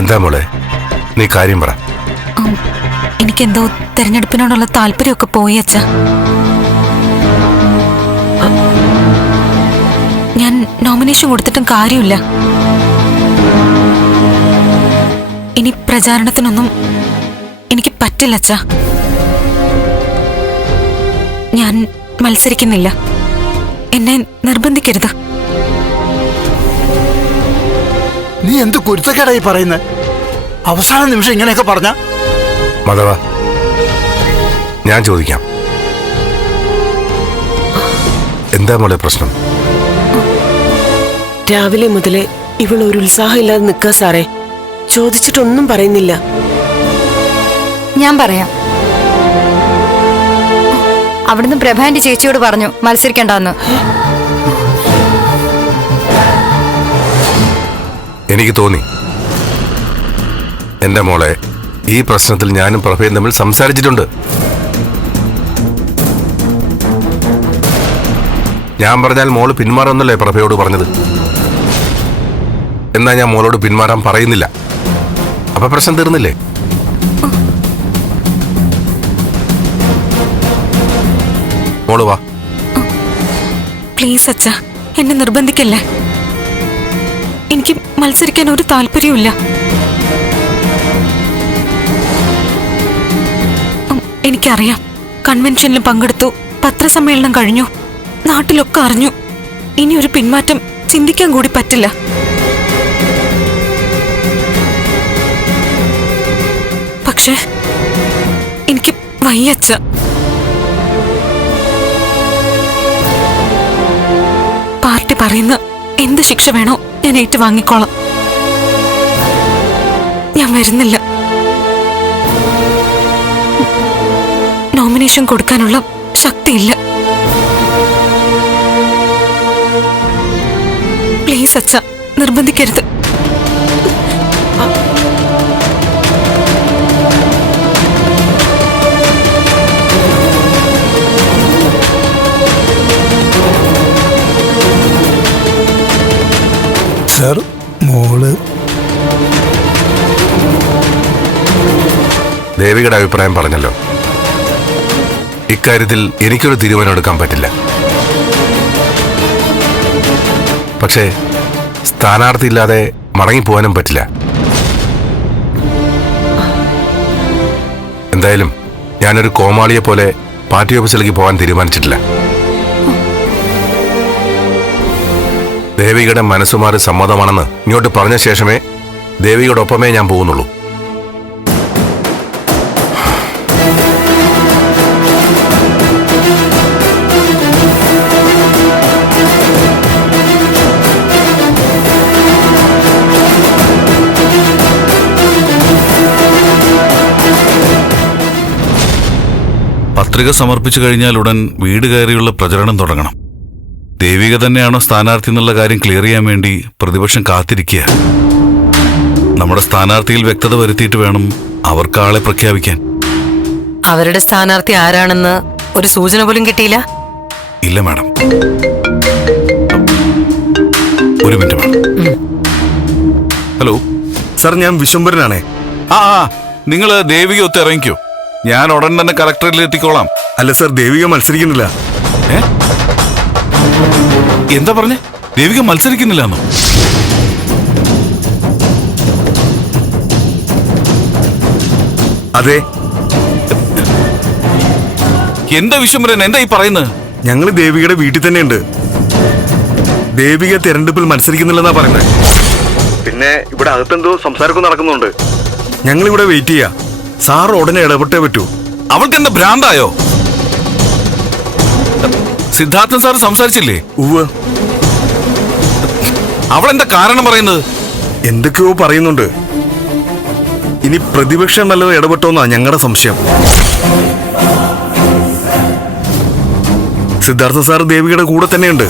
എന്താ മോളെ? നീ കാര്യം പറ. എനിക്ക് എനിക്കെന്തോ തെരഞ്ഞെടുപ്പിനോടുള്ള താല്പര്യമൊക്കെ പോയി അച്ഛ. ഞാൻ നോമിനേഷൻ കൊടുത്തിട്ടും കാര്യമില്ല. ഇനി പ്രചാരണത്തിനൊന്നും എനിക്ക് പറ്റില്ല അച്ഛ. ഞാൻ മത്സരിക്കുന്നില്ല. എന്നെ നിർബന്ധിക്കരുത്. നീ എന്ത് കുരുത്തക്കേടായി പറയുന്നത് അവസാന നിമിഷം ഇങ്ങനെയൊക്കെ പറഞ്ഞ? മാധവ ഞാൻ ചോദിക്കാം. എന്താ മോളെ പ്രശ്നം? രാവിലെ മുതലേ ഇവൾ ഒരു ഉത്സാഹമില്ലാതെ നിൽക്കുക സാറേ. ചോദിച്ചിട്ടൊന്നും പറയുന്നില്ല. ഞാൻ പറയാം. അവിടുന്ന് പ്രഭാന്റെ ചേച്ചിയോട് പറഞ്ഞു മത്സരിക്കണ്ടെന്ന്. എനിക്ക് തോന്നി. എന്റെ മോളെ ഈ പ്രശ്നത്തിൽ ഞാനും പ്രഭയും തമ്മിൽ സംസാരിച്ചിട്ടുണ്ട്. ഞാൻ പറഞ്ഞാൽ മോൾ പിന്മാറുന്നല്ലേ പ്രഭയോട് പറഞ്ഞത്. എന്നാ ഞാൻ മോളോട് പിന്മാറാൻ പറയുന്നില്ല. അപ്പൊ പ്രശ്നം തീർന്നില്ലേ? മോൾ വാ. പ്ലീസ് അച്ഛ എന്നെ നിർബന്ധിക്കല്ലേ? എനിക്ക് മത്സരിക്കാൻ ഒരു താല്പര്യവുമില്ല. എനിക്കറിയാം. കൺവെൻഷനിൽ പങ്കെടുത്തു. പത്രസമ്മേളനം കഴിഞ്ഞു. നാട്ടിലൊക്കെ അറിഞ്ഞു. ഇനി ഒരു പിന്മാറ്റം ചിന്തിക്കാൻ കൂടി പറ്റില്ല. പക്ഷേ എനിക്ക് വയ്യച്ച പാർട്ടി പറയുന്ന എന്ത് ശിക്ഷ വേണോ ഞാൻ ഏറ്റുവാങ്ങിക്കോളാം. ഞാൻ വരുന്നില്ല. നോമിനേഷൻ കൊടുക്കാനുള്ള ശക്തിയില്ല. പ്ലീസ് അച്ഛ നിർബന്ധിക്കരുത്. മോൾ. ദേവികയുടെ അഭിപ്രായം പറഞ്ഞല്ലോ. ഇക്കാര്യത്തിൽ എനിക്കൊരു തീരുമാനം എടുക്കാൻ പറ്റില്ല. പക്ഷേ സ്ഥാനാർത്ഥി ഇല്ലാതെ മടങ്ങിപ്പോവാനും പറ്റില്ല. എന്തായാലും ഞാനൊരു കോമാളിയെ പോലെ പാർട്ടി ഓഫീസിലേക്ക് പോകാൻ തീരുമാനിച്ചിട്ടില്ല. ദേവികയുടെ മനസ്സുമാറി സമ്മതമാണെന്ന് ഇങ്ങോട്ട് പറഞ്ഞ ശേഷമേ ദേവികയോടൊപ്പമേ ഞാൻ പോകുന്നുള്ളൂ. പത്രിക സമർപ്പിച്ചു കഴിഞ്ഞാൽ ഉടൻ വീട് കയറിയുള്ള പ്രചരണം തുടങ്ങണം. ദേവിക തന്നെയാണോ സ്ഥാനാർത്ഥി എന്നുള്ള കാര്യം ക്ലിയർ ചെയ്യാൻ വേണ്ടി പ്രതിപക്ഷം കാത്തിരിക്കുക. നമ്മുടെ സ്ഥാനാർത്ഥിയിൽ വ്യക്തത വരുത്തിയിട്ട് വേണം അവർക്ക് ആളെ പ്രഖ്യാപിക്കാൻ. അവരുടെ സ്ഥാനാർത്ഥി ആരാണെന്ന് ഒരു സൂചന പോലും കിട്ടിയില്ല? ഇല്ല മാഡം. ഒരു മിനിറ്റ് മാഡം. ഹലോ. സാർ ഞാൻ വിശ്വംബരനാണേ ആ ആ നിങ്ങൾ ദേവിക ഒത്ത് ഇറങ്ങിക്കോ. ഞാൻ ഉടൻ തന്നെ കളക്ടറേറ്റിൽ എത്തിക്കോളാം അല്ല സാർ ദേവിക മത്സരിക്കുന്നില്ല. ഏ? എന്താ പറഞ്ഞേ? ദേവിക മത്സരിക്കുന്നില്ലെന്നോ? അതെ. എന്താ വിശ്വംഭരൻ? എന്താ ഈ പറയുന്നത്? ഞങ്ങൾ ദേവികയുടെ വീട്ടിൽ തന്നെയുണ്ട്. ദേവിക തെരഞ്ഞെടുപ്പിൽ മത്സരിക്കുന്നില്ലെന്നാ പറയുന്നത്. പിന്നെ ഇവിടെ അകത്തെന്തോ സംസാരമൊക്കെ നടക്കുന്നുണ്ട്. ഞങ്ങൾ ഇവിടെ വെയിറ്റ് ചെയ്യാ. സാർ ഉടനെ ഇടപെട്ടേ പറ്റൂ. അവൾക്ക് എന്താ ഭ്രാന്തായോ? സിദ്ധാർത്ഥൻ സാർ സംസാരിച്ചില്ലേ? ഉവ് അവൾ എന്താ കാരണം പറയുന്നത്? എന്തൊക്കെയോ പറയുന്നുണ്ട്. ഇനി പ്രതിപക്ഷം നല്ലത് ഇടപെട്ടോന്നാ ഞങ്ങളുടെ സംശയം. സിദ്ധാർത്ഥ സാർ ദേവികയുടെ കൂടെ തന്നെയുണ്ട്.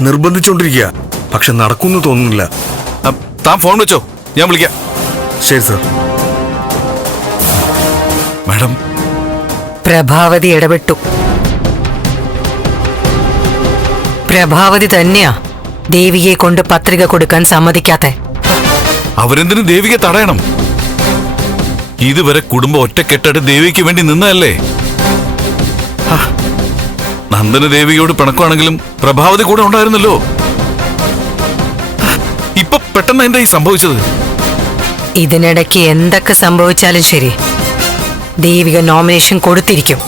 നിർബന്ധിച്ചുകൊണ്ടിരിക്കുക പക്ഷെ നടക്കുമെന്ന് തോന്നുന്നില്ല. അ, താൻ ഫോൺ വെച്ചോ. ഞാൻ വിളിക്കാം ശരി സാർ. മാഡം പ്രഭാവതി ഇടപെട്ടു. പ്രഭാവതി തന്നെയാ ദേവിയെ കൊണ്ട് പത്രിക കൊടുക്കാൻ സമ്മതിക്കാത്ത. അവരെന്തിനു ദേവിയെ തടയണം. ഇതുവരെ കുടുംബം ഒറ്റക്കെട്ടായിട്ട് ദേവിക്ക് വേണ്ടി നിന്നതല്ലേ? നന്ദന ദേവിയോട് പിണക്കുവാണെങ്കിലും പ്രഭാവതി കൂടെ ഉണ്ടായിരുന്നല്ലോ. ഇപ്പൊ പെട്ടെന്ന് എന്താ ഈ സംഭവിച്ചത്? ഇതിനിടയ്ക്ക് എന്തൊക്കെ സംഭവിച്ചാലും ശരി. ദേവിക നോമിനേഷൻ കൊടുത്തിരിക്കും.